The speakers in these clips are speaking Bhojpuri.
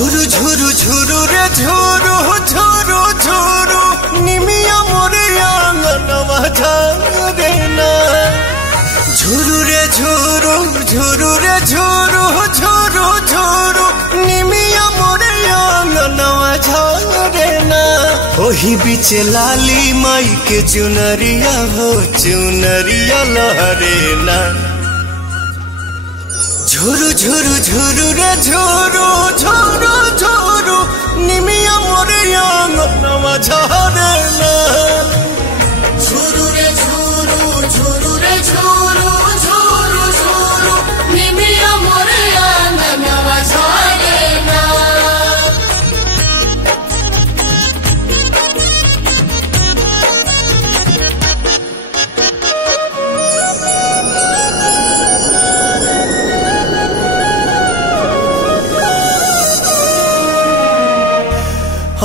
झुरु झुरु झुरु रे झुरु झुरु झुरु निमिया मोरे आंगनवा झारे ना। झुरु रे झुरु झुरु रे झुरु झुरु झुरु निमिया मोरे आंगनवा झारे ना। ओही बीच लाली माई के चुनरिया हो चुनरिया लहरे ना। झुरु झुरु झुरु रे झुरु झुरु झुरु निमिया मोरे आंगनवा झारे ना। झुरु रे झुरु झुरु रे झुरु झुरु झुरु निमिया मोरे आंगनवा झारे ना।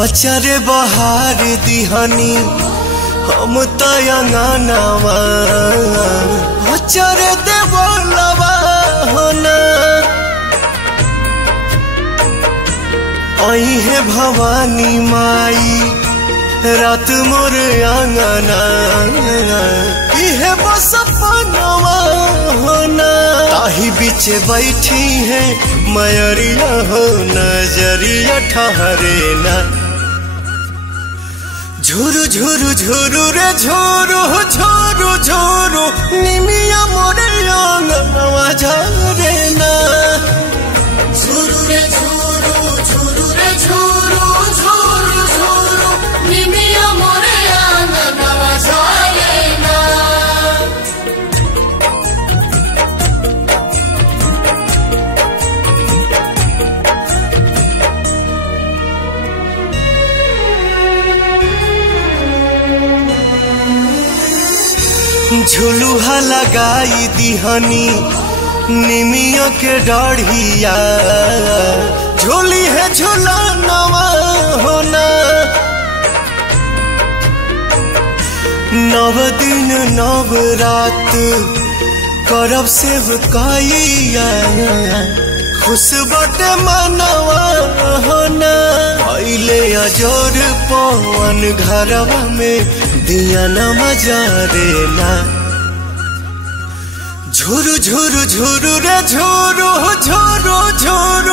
अचरे बहार दिहनी हम तयंगनवा अचरे देवलवा होना। आई है भवानी माई रात मोर आंगना इहे बस पनवा होना। ताही बीच बैठी है मयरिया हो नजरिया ठहरे ना। झुरु झुरु झुरु रे झुरु झुरु झुरु निमिया मोरे आंगनवा झारे ना। झुरु रे झुरु झुरु रे झुरु झुरु झुरु निमिया मोरे आंगनवा झारे ना। झुलुहा लगाई दिहनी निमिया के डाढ़िया झोली है झुलनवा होना। नव दिन नव रात करब सेवकाइया खुश बटे मनवा होना। अइले अजोर पवन घरवा में दिया न मजारे ना। झुरु झुरु झुरु रे झुरु झुरु झुरु